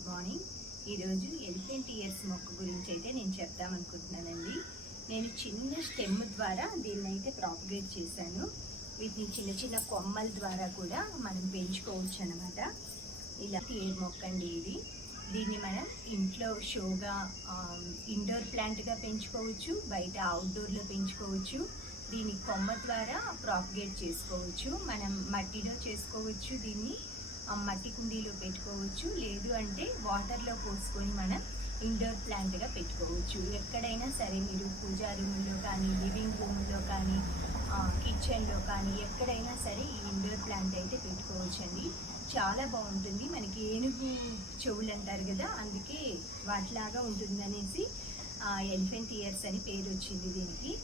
Good morning. ఈరోజు elephant years మొక్క గురించి అయితే నేను చెప్దామనుకుంటున్నానండి. నేను చిన్న స్టెమ్ ద్వారా దీన్ని అయితే ప్రాపగేట్ చేశాను. వీటిని చిన్న చిన్న కొమ్మల ద్వారా కూడా మనం పెంచుకోవచ్చు అనమాట. ఇలా ఏడు మొక్క అండి ఇది. దీన్ని మనం ఇంట్లో షోగా ఇండోర్ ప్లాంట్గా పెంచుకోవచ్చు, బయట అవుట్డోర్లో పెంచుకోవచ్చు. దీన్ని కొమ్మ ద్వారా ప్రాపగేట్ చేసుకోవచ్చు. మనం మట్టిలో చేసుకోవచ్చు, దీన్ని మట్టి కుండీలో పెట్టుకోవచ్చు, లేదు అంటే వాటర్లో పోసుకొని మనం ఇండోర్ ప్లాంట్గా పెట్టుకోవచ్చు. ఎక్కడైనా సరే మీరు పూజా రూమ్లో కానీ, లివింగ్ రూమ్లో కానీ, కిచెన్లో కానీ ఎక్కడైనా సరే ఈ ఇండోర్ ప్లాంట్ అయితే పెట్టుకోవచ్చు అండి. చాలా బాగుంటుంది. మనకి ఏనుగు చెవులు అంటారు కదా, అందుకే వాటిలాగా ఉంటుంది అనేసి ఎలిఫెంట్ ఇయర్స్ అని పేరు వచ్చింది దీనికి.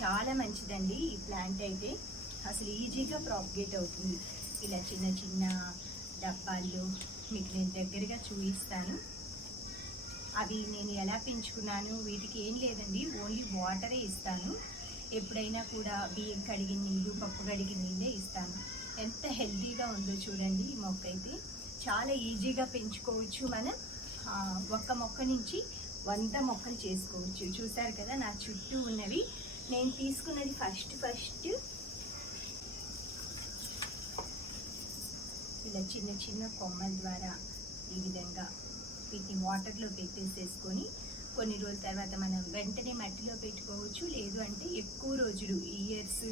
చాలా మంచిదండి ఈ ప్లాంట్ అయితే. అసలు ఈజీగా ప్రాపగేట్ అవుతుంది. ఇలా చిన్న చిన్న డబ్బాల్లో మీకు నేను దగ్గరగా చూపిస్తాను. అవి నేను ఎలా పెంచుకున్నాను, వీటికి ఏం లేదండి, ఓన్లీ వాటరే ఇస్తాను. ఎప్పుడైనా కూడా బియ్యం కడిగిన నీళ్ళు, పప్పు కడిగిన నీళ్ళే ఇస్తాను. ఎంత హెల్తీగా ఉందో చూడండి. ఈ మొక్క అయితే చాలా ఈజీగా పెంచుకోవచ్చు. మనం ఒక్క మొక్క నుంచి 100 మొక్కలు చేసుకోవచ్చు. చూసారు కదా నా చుట్టూ ఉన్నవి. నేను తీసుకున్నది ఫస్ట్ ఇలా చిన్న చిన్న కొమ్మల ద్వారా ఈ విధంగా వీటిని వాటర్లో పెట్టేసేసుకొని కొన్ని రోజుల తర్వాత మనం వెంటనే మట్టిలో పెట్టుకోవచ్చు, లేదు అంటే ఎక్కువ రోజులు, ఇయర్స్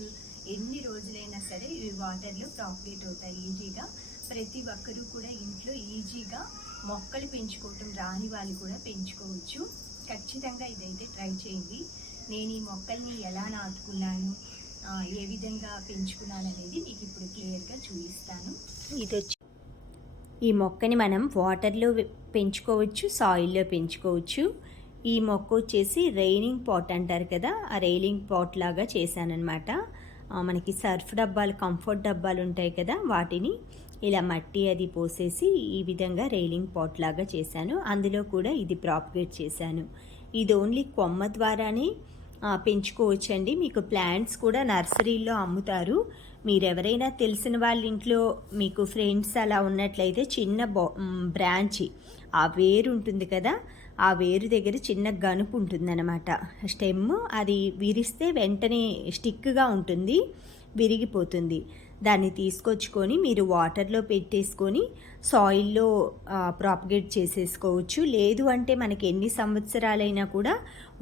ఎన్ని రోజులైనా సరే ఇవి వాటర్లో ప్రాపగేట్ అవుతాయి ఈజీగా. ప్రతి ఒక్కరూ కూడా ఇంట్లో ఈజీగా మొక్కలు పెంచుకోవటం రాని వాళ్ళు కూడా పెంచుకోవచ్చు. ఖచ్చితంగా ఇదైతే ట్రై చేయండి. నేను ఈ మొక్కల్ని ఎలా నాటుకున్నాను, ఏ విధంగా పెంచుకున్నాను అనేది మీకు ఇప్పుడు క్లియర్గా చూపిస్తాను. ఈ మొక్కని మనం వాటర్లో పెంచుకోవచ్చు, సాయిల్లో పెంచుకోవచ్చు. ఈ మొక్క వచ్చేసి రైనింగ్ పాట్ అంటారు కదా, ఆ రైనింగ్ పాట్ లాగా చేశానన్నమాట. మనకి సర్ఫ్ డబ్బాలు, కంఫర్ట్ డబ్బాలు ఉంటాయి కదా, వాటిని ఇలా మట్టి అది పోసేసి ఈ విధంగా రైలింగ్ పాట్ లాగా చేశాను. అందులో కూడా ఇది ప్రాపగేట్ చేశాను. ఇది ఓన్లీ కొమ్మ ద్వారానే పెంచుకోవచ్చండి. మీకు ప్లాంట్స్ కూడా నర్సరీలో అమ్ముతారు. మీరు ఎవరైనా తెలిసిన వాళ్ళ ఇంట్లో మీకు ఫ్రెండ్స్ అలా ఉన్నట్లయితే చిన్న బ్రాంచి, ఆ వేరు ఉంటుంది కదా, ఆ వేరు దగ్గర చిన్న గనుపు ఉంటుందన్నమాట, స్టెమ్. అది విరిస్తే వెంటనే స్టిక్గా ఉంటుంది, విరిగిపోతుంది. దాన్ని తీసుకొచ్చుకొని మీరు వాటర్లో పెట్టేసుకొని సాయిల్లో ప్రాపగేట్ చేసేసుకోవచ్చు. లేదు అంటే మనకి ఎన్ని సంవత్సరాలైనా కూడా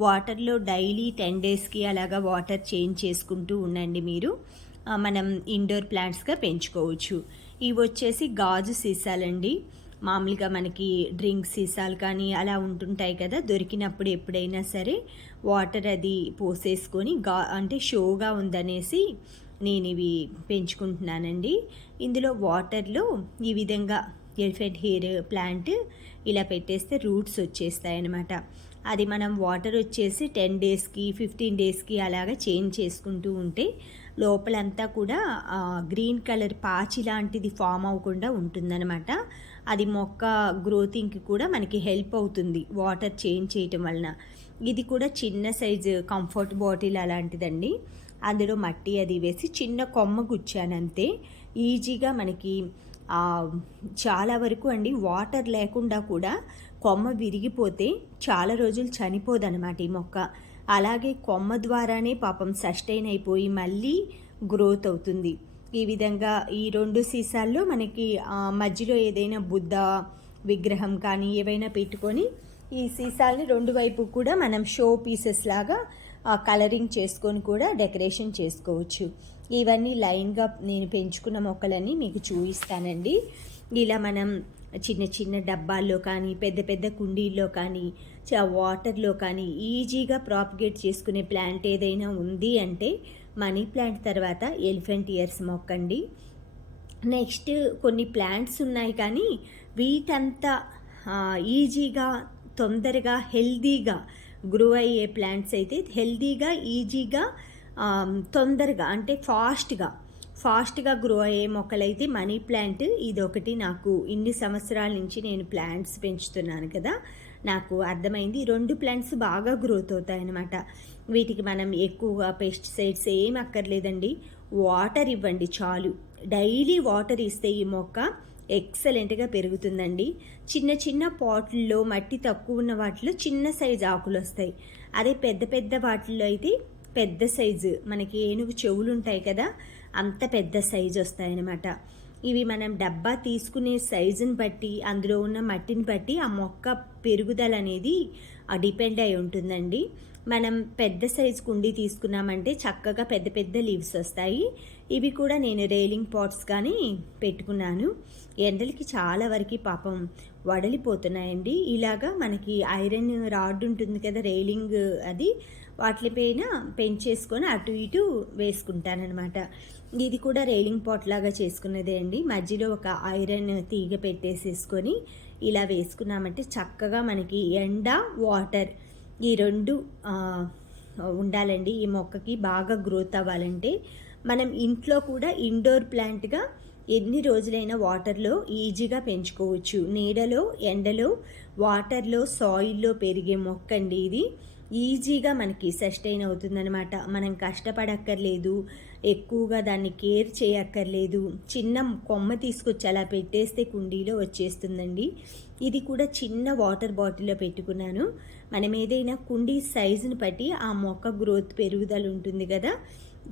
వాటర్లో డైలీ 10 డేస్కి అలాగా వాటర్ చేంజ్ చేసుకుంటూ ఉండండి. మీరు మనం ఇండోర్ ప్లాంట్స్గా పెంచుకోవచ్చు. ఇవి వచ్చేసి గాజు సీసాలండి. మామూలుగా మనకి డ్రింక్ సీసాలు కానీ అలా ఉంటుంటాయి కదా, దొరికినప్పుడు ఎప్పుడైనా సరే వాటర్ అది పోసేసుకొని అంటే షోగా ఉందనేసి నేను ఇవి పెంచుకుంటున్నానండి. ఇందులో వాటర్లో ఈ విధంగా ఎలిఫెంట్ హెయిర్ ప్లాంట్ ఇలా పెట్టేస్తే రూట్స్ వచ్చేస్తాయి అన్నమాట. అది మనం వాటర్ వచ్చేసి 10 డేస్కి 15 డేస్కి అలాగా చేంజ్ చేసుకుంటూ ఉంటే లోపలంతా కూడా గ్రీన్ కలర్ పాచి లాంటిది ఫామ్ అవ్వకుండా ఉంటుందన్నమాట. అది మొక్క గ్రోతింగ్కి కూడా మనకి హెల్ప్ అవుతుంది వాటర్ చేంజ్ చేయటం వలన. ఇది కూడా చిన్న సైజు కంఫర్ట్ బాటిల్ అలాంటిదండి. అందులో మట్టి అది వేసి చిన్న కొమ్మ గుచ్చానంతే. ఈజీగా మనకి చాలా వరకు అండి వాటర్ లేకుండా కూడా కొమ్మ విరిగిపోతే చాలా రోజులు చనిపోదన్నమాట ఈ మొక్క. అలాగే కొమ్మ ద్వారానే పాపం సస్టైన్ అయిపోయి మళ్ళీ గ్రోత్ అవుతుంది. ఈ విధంగా ఈ 2 సీసాల్లో మనకి మధ్యలో ఏదైనా బుద్ధ విగ్రహం కానీ ఏవైనా పెట్టుకొని ఈ సీసాలని 2 వైపు కూడా మనం షో పీసెస్ లాగా కలరింగ్ చేసుకొని కూడా డెకరేషన్ చేసుకోవచ్చు. ఇవన్నీ లైన్గా నేను పెంచుకున్న మొక్కలన్నీ మీకు చూపిస్తానండి. ఇలా మనం చిన్న చిన్న డబ్బాల్లో కానీ, పెద్ద పెద్ద కుండీల్లో కానీ, వాటర్లో కానీ ఈజీగా ప్రాపగేట్ చేసుకునే ప్లాంట్ ఏదైనా ఉంది అంటే మనీ ప్లాంట్ తర్వాత ఎలిఫెంట్ ఇయర్స్ మొక్క అండి. నెక్స్ట్ కొన్ని ప్లాంట్స్ ఉన్నాయి కానీ వీటంతా ఈజీగా, తొందరగా, హెల్దీగా గ్రో అయ్యే ప్లాంట్స్ అయితే హెల్దీగా, ఈజీగా, తొందరగా అంటే ఫాస్ట్గా గ్రో అయ్యే మొక్కలైతే మనీ ప్లాంట్ ఇదొకటి. నాకు ఇన్ని సంవత్సరాల నుంచి నేను ప్లాంట్స్ పెంచుతున్నాను కదా, నాకు అర్థమైంది. 2 ప్లాంట్స్ బాగా గ్రోత్ అవుతాయన్నమాట. వీటికి మనం ఎక్కువగా పెస్టిసైడ్స్ ఏం అక్కర్లేదండి, వాటర్ ఇవ్వండి చాలు. డైలీ వాటర్ ఇస్తే ఈ మొక్క ఎక్సలెంట్గా పెరుగుతుందండి. చిన్న చిన్న పాట్లలో మట్టి తక్కువ ఉన్న వాటిలో చిన్న సైజు ఆకులు వస్తాయి. అదే పెద్ద పెద్ద వాటిల్లో అయితే పెద్ద సైజు, మనకి ఏనుగు చెవులు ఉంటాయి కదా, అంత పెద్ద సైజు వస్తాయన్నమాట. ఇవి మనం డబ్బా తీసుకునే సైజుని బట్టి, అందులో ఉన్న మట్టిని బట్టి ఆ మొక్క పెరుగుదల అనేది డిపెండ్ అయి ఉంటుందండి. మనం పెద్ద సైజు కుండీ తీసుకున్నామంటే చక్కగా పెద్ద పెద్ద లీవ్స్ వస్తాయి. ఇవి కూడా నేను రైలింగ్ పాట్స్ కానీ పెట్టుకున్నాను. ఎండలకి చాలా వరకు పాపం వడలిపోతున్నాయండి. ఇలాగా మనకి ఐరన్ రాడ్ ఉంటుంది కదా, రైలింగ్, అది వాటిపైన పెంచేసుకొని అటు ఇటు వేసుకుంటానమాట. ఇది కూడా రైలింగ్ పాట్ లాగా చేసుకున్నదే అండి. మధ్యలో ఒక ఐరన్ తీగ పెట్టేసేసుకొని ఇలా వేసుకున్నామంటే చక్కగా మనకి ఎండ, వాటర్ ఈ రెండు ఉండాలండి. ఈ మొక్కకి బాగా గ్రోత్ అవ్వాలంటే మనం ఇంట్లో కూడా ఇండోర్ ప్లాంట్గా ఎన్ని రోజులైనా వాటర్లో ఈజీగా పెంచుకోవచ్చు. నీడలో, ఎండలో, వాటర్లో, సాయిల్లో పెరిగే మొక్క అండి ఇది. ఈజీగా మనకి సస్టైన్ అవుతుందన్నమాట. మనం కష్టపడక్కర్లేదు, ఎక్కువగా దాన్ని కేర్ చేయక్కర్లేదు. చిన్న కొమ్మ తీసుకొచ్చి అలా పెట్టేస్తే కుండీలో వచ్చేస్తుందండి. ఇది కూడా చిన్న వాటర్ బాటిల్లో పెట్టుకున్నాను. మనం ఏదైనా కుండీ సైజుని బట్టి ఆ మొక్క గ్రోత్ పెరుగుదల ఉంటుంది కదా.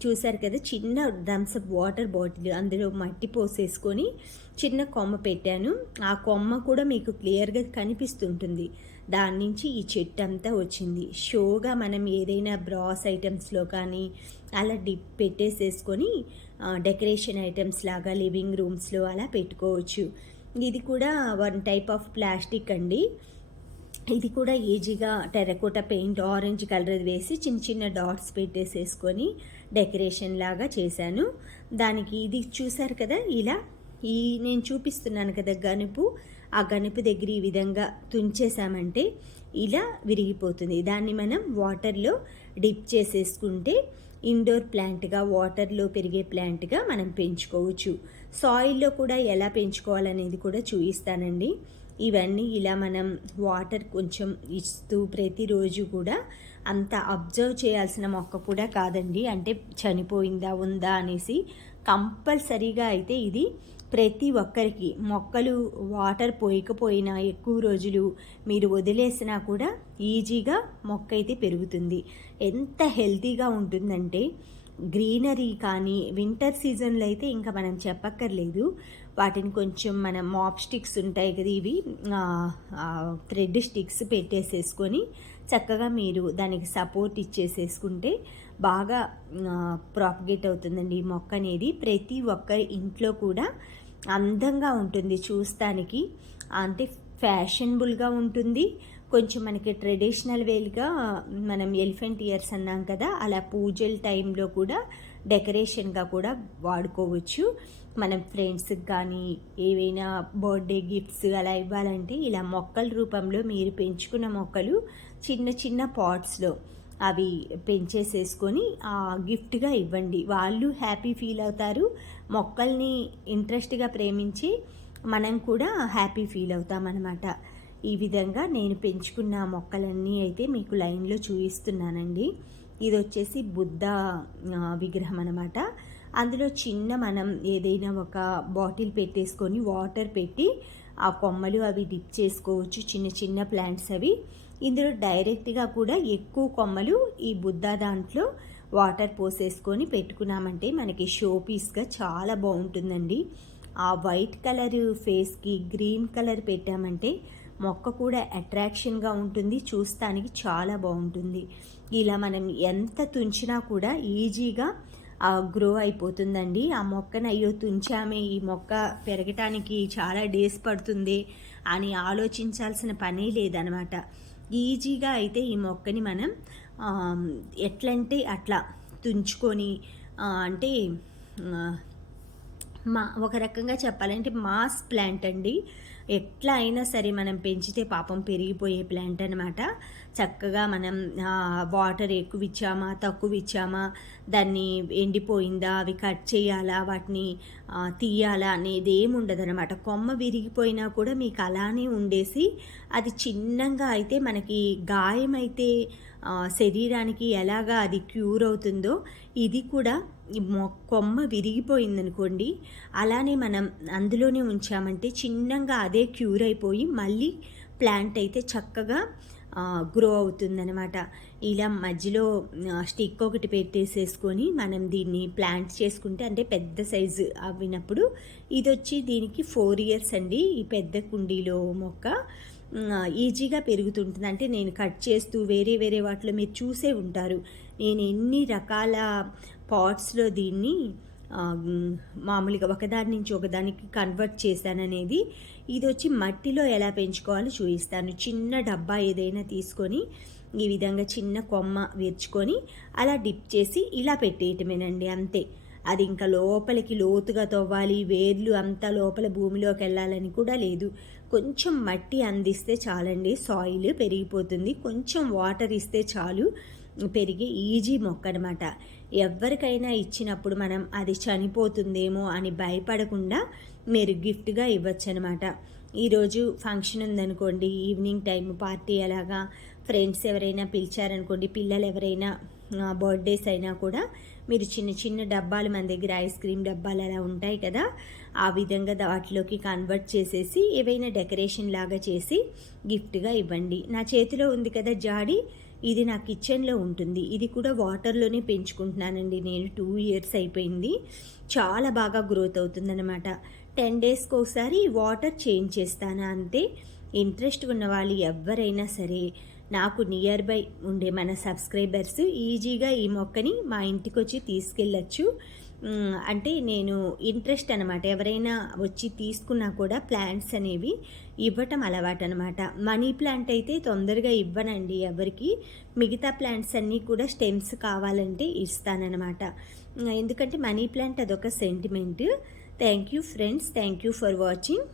చూసారు కదా, చిన్న థమ్సప్ వాటర్ బాటిల్, అందులో మట్టి పోసేసుకొని చిన్న కొమ్మ పెట్టాను. ఆ కొమ్మ కూడా మీకు క్లియర్గా కనిపిస్తుంటుంది. దాని నుంచి ఈ చెట్టు అంతా వచ్చింది. షోగా మనం ఏదైనా బ్రాస్ ఐటమ్స్లో కానీ అలా డిప్ పెట్టేసేసుకొని డెకరేషన్ ఐటమ్స్ లాగా లివింగ్ రూమ్స్లో అలా పెట్టుకోవచ్చు. ఇది కూడా వన్ టైప్ ఆఫ్ ప్లాస్టిక్ అండి. ఇది కూడా ఈజీగా టెర్రకోటా పెయింట్ ఆరెంజ్ కలర్ వేసి చిన్న చిన్న డాట్స్ పెట్టేసేసుకొని డెకరేషన్ లాగా చేశాను. దానికి ఇది చూసారు కదా, ఇలా నేను చూపిస్తున్నాను కదా గనుపు, ఆ గనుపు దగ్గర ఈ విధంగా తుంచేసామంటే ఇలా విరిగిపోతుంది. దాన్ని మనం వాటర్లో డిప్ చేసేసుకుంటే ఇండోర్ ప్లాంట్గా, వాటర్లో పెరిగే ప్లాంట్గా మనం పెంచుకోవచ్చు. సాయిల్లో కూడా ఎలా పెంచుకోవాలనేది కూడా చూపిస్తానండి. ఇవన్నీ ఇలా మనం వాటర్ కొంచెం ఇస్తూ ప్రతిరోజు కూడా, అంత అబ్జర్వ్ చేయాల్సిన మొక్క కూడా కాదండి. అంటే చనిపోయిందా ఉందా అనేసి కంపల్సరీగా అయితే ఇది ప్రతి ఒక్కరికి మొక్కలు వాటర్ పోయకపోయినా ఎక్కువ రోజులు మీరు వదిలేసినా కూడా ఈజీగా మొక్క అయితే పెరుగుతుంది. ఎంత హెల్తీగా ఉంటుందంటే గ్రీనరీ కానీ వింటర్ సీజన్లో అయితే ఇంకా మనం చెప్పక్కర్లేదు. వాటిని కొంచెం మనం మాప్ స్టిక్స్ ఉంటాయి కదా, ఇవి థ్రెడ్ స్టిక్స్ పెట్టేసేసుకొని చక్కగా మీరు దానికి సపోర్ట్ ఇచ్చేసేసుకుంటే బాగా ప్రాపగేట్ అవుతుందండి ఈ మొక్క అనేది. ప్రతి ఒక్కరి ఇంట్లో కూడా అందంగా ఉంటుంది చూస్తానికి, అంటే ఫ్యాషనబుల్గా ఉంటుంది. కొంచెం మనకి ట్రెడిషనల్ వేలుగా మనం ఎలిఫెంట్ ఇయర్స్ అన్నాం కదా, అలా పూజల టైంలో కూడా డెకరేషన్గా కూడా వాడుకోవచ్చు. మనం ఫ్రెండ్స్కి కానీ ఏవైనా బర్త్డే గిఫ్ట్స్ అలా ఇవ్వాలంటే ఇలా మొక్కల రూపంలో మీరు పెంచుకున్న మొక్కలు చిన్న చిన్న పాట్స్లో అవి పెంచేసేసుకొని గిఫ్ట్గా ఇవ్వండి. వాళ్ళు హ్యాపీ ఫీల్ అవుతారు. మొక్కల్ని ఇంట్రెస్ట్గా ప్రేమించి మనం కూడా హ్యాపీ ఫీల్ అవుతామన్నమాట. ఈ విధంగా నేను పెంచుకున్న మొక్కలన్నీ అయితే మీకు లైన్లో చూపిస్తున్నానండి. ఇది వచ్చేసి బుద్ధ విగ్రహం అనమాట. అందులో చిన్న మనం ఏదైనా ఒక బాటిల్ పెట్టేసుకొని వాటర్ పెట్టి ఆ కొమ్మలు అవి డిప్ చేసుకోవచ్చు, చిన్న చిన్న ప్లాంట్స్ అవి. ఇందులో డైరెక్ట్గా కూడా ఎక్కువ కొమ్మలు ఈ బుద్ధ దాంట్లో వాటర్ పోసేసుకొని పెట్టుకున్నామంటే మనకి షో పీస్గా చాలా బాగుంటుందండి. ఆ వైట్ కలర్ ఫేస్కి గ్రీన్ కలర్ పెట్టామంటే మొక్క కూడా అట్రాక్షన్గా ఉంటుంది, చూస్తానికి చాలా బాగుంటుంది. ఇలా మనం ఎంత తుంచినా కూడా ఈజీగా గ్రో అయిపోతుందండి. ఆ మొక్కను అయ్యో తుంచామే, ఈ మొక్క పెరగటానికి చాలా డేస్ పడుతుంది అని ఆలోచించాల్సిన పనే లేదనమాట. ఈజీగా అయితే ఈ మొక్కని మనం ఎట్లంటే అట్లా తుంచుకొని, అంటే ఒక రకంగా చెప్పాలంటే మాస్ ప్లాంట్ అండి. ఎట్లా అయినా సరే మనం పెంచితే పాపం పెరిగిపోయే ప్లాంట్ అనమాట. చక్కగా మనం వాటర్ ఎక్కువ ఇచ్చామా తక్కువ ఇచ్చామా, దాన్ని ఎండిపోయిందా అవి కట్ చేయాలా వాటిని తీయాలా అనేది ఏమి ఉండదన్నమాట. కొమ్మ విరిగిపోయినా కూడా మీకు అలానే ఉండేసి, అది చిన్నగా అయితే మనకి గాయమైతే శరీరానికి ఎలాగా అది క్యూర్ అవుతుందో, ఇది కూడా ఈ కొమ్మ విరిగిపోయిందనుకోండి, అలానే మనం అందులోనే ఉంచామంటే చిన్నగా అదే క్యూర్ అయిపోయి మళ్ళీ ప్లాంట్ అయితే చక్కగా గ్రో అవుతుందనమాట. ఇలా మధ్యలో స్టిక్ ఒకటి పెట్టేసేసుకొని మనం దీన్ని ప్లాంట్ చేసుకుంటే, అంటే పెద్ద సైజు అవినప్పుడు ఇదొచ్చి దీనికి 4 ఇయర్స్ అండి. ఈ పెద్ద కుండీలో మొక్క ఈజీగా పెరుగుతుంటుంది. అంటే నేను కట్ చేస్తూ వేరే వేరే వాటిలో మీరు చూసే ఉంటారు. నేను ఎన్ని రకాల పాట్స్లో దీన్ని మామూలుగా ఒకదాని నుంచి ఒకదానికి కన్వర్ట్ చేశాననేది, ఇది వచ్చి మట్టిలో ఎలా పెంచుకోవాలో చూపిస్తాను. చిన్న డబ్బా ఏదైనా తీసుకొని ఈ విధంగా చిన్న కొమ్మ విరుచుకొని అలా డిప్ చేసి ఇలా పెట్టేయటమేనండి, అంతే. అది ఇంకా లోపలికి లోతుగా తవ్వాలి, వేర్లు అంతా లోపల భూమిలోకి వెళ్ళాలని కూడా లేదు. కొంచెం మట్టి అందిస్తే చాలండి, సాయిల్ పెరిగిపోతుంది. కొంచెం వాటర్ ఇస్తే చాలు, పెరిగే ఈజీ మొక్క అనమాట. ఎవరికైనా ఇచ్చినప్పుడు మనం అది చనిపోతుందేమో అని భయపడకుండా మీరు గిఫ్ట్గా ఇవ్వచ్చు అనమాట. ఈరోజు ఫంక్షన్ ఉందనుకోండి, ఈవినింగ్ టైం పార్టీ, అలాగా ఫ్రెండ్స్ ఎవరైనా పిలిచారనుకోండి, పిల్లలు ఎవరైనా బర్త్డేస్ అయినా కూడా మీరు చిన్న చిన్న డబ్బాలు, మన దగ్గర ఐస్ క్రీమ్ డబ్బాలు అలా ఉంటాయి కదా, ఆ విధంగా వాటిలోకి కన్వర్ట్ చేసేసి ఏవైనా డెకరేషన్ లాగా చేసి గిఫ్ట్గా ఇవ్వండి. నా చేతిలో ఉంది కదా జాడి, ఇది నా కిచెన్లో ఉంటుంది. ఇది కూడా వాటర్లోనే పెంచుకుంటున్నానండి నేను. 2 ఇయర్స్ అయిపోయింది. చాలా బాగా గ్రోత్ అవుతుందన్నమాట. 10 డేస్కి ఒకసారి వాటర్ చేంజ్ చేస్తాను అంతే. ఇంట్రెస్ట్ ఉన్న వాళ్ళు ఎవరైనా సరే, నాకు నియర్ బై ఉండే మన సబ్స్క్రైబర్స్ ఈజీగా ఈ మొక్కని మా ఇంటికి వచ్చి తీసుకెళ్ళచ్చు. అంటే నేను ఇంట్రెస్ట్ అనమాట, ఎవరైనా వచ్చి తీసుకున్నా కూడా ప్లాంట్స్ అనేవి ఇవ్వటం అలవాటు అనమాట. మనీ ప్లాంట్ అయితే తొందరగా ఇవ్వనండి ఎవరికి. మిగతా ప్లాంట్స్ అన్నీ కూడా స్టెమ్స్ కావాలంటే ఇస్తానన్నమాట. ఎందుకంటే మనీ ప్లాంట్ అదొక sentiment. Thank you friends, thank you for watching.